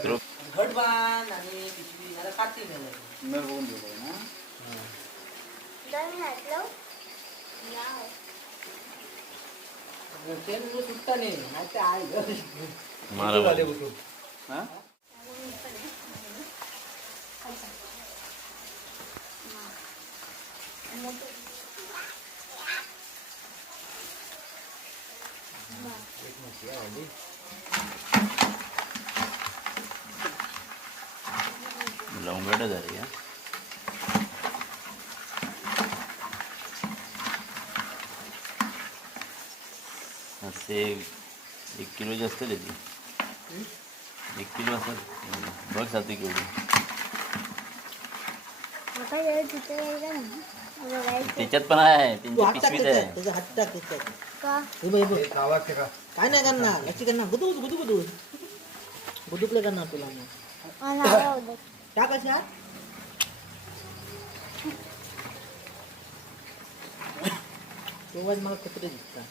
घडबाण आणि पिशवी मला काढते नर बघून घेऊ ना. सुट्टा नाही ते आहे हा लवंगड झाली का असे 1 किलो जास्त देते 1 किलो असं बघ जाते केवढी त्याच्यात पण आहे त्यांच्या पिशवीत आहे हात टाक काय नाही करणार याची करणार बुदुकले करणार तुला मग त्या कशा तेव्हाच मला कपडे दिसतात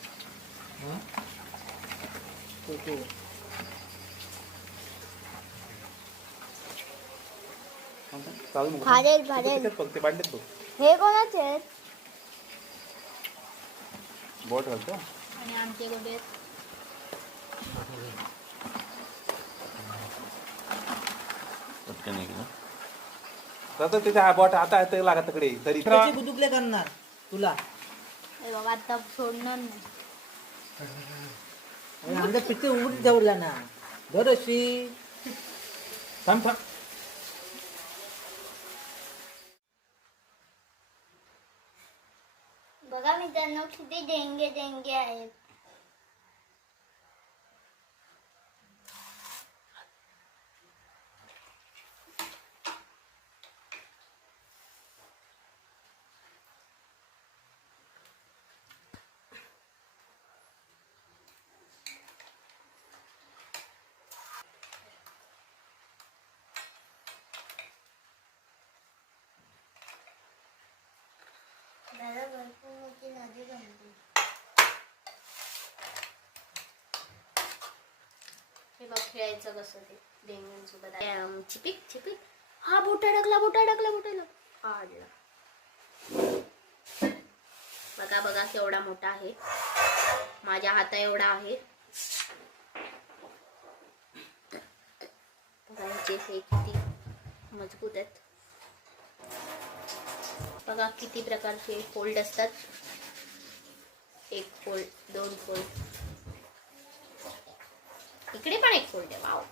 फक्त पाडलेत बघ. हे कोणाचे आहेत? बोट घालतो आणि आमचे कुठे आहेत? पटकन गेलं तसं त्याच्या बोट आता ते लागत तिकडे तरी बुदुकले करणार तुला हे बाबा आता सोडणार नाही. आमच्या पिक्चर उघडून ठेवला ना दरशी थांब थांब बघा मित्रांनो किती डेंगे डेंगे आहेत. भरपूर मोठी नदी बनली. हे बघ खेळायचं कसं ते डेंग्यांसोबत चिपिक चिपिक हा बोटा टाकला काढला. बघा बघा केवढा मोठा आहे माझ्या हाता एवढा आहे. बघा हे किती मजबूत आहेत. बघा किती प्रकारचे फोल्ड असतात. 1 फोल्ड 2 फोल्ड इकडे पण 1 फोल्ड आहे. वाव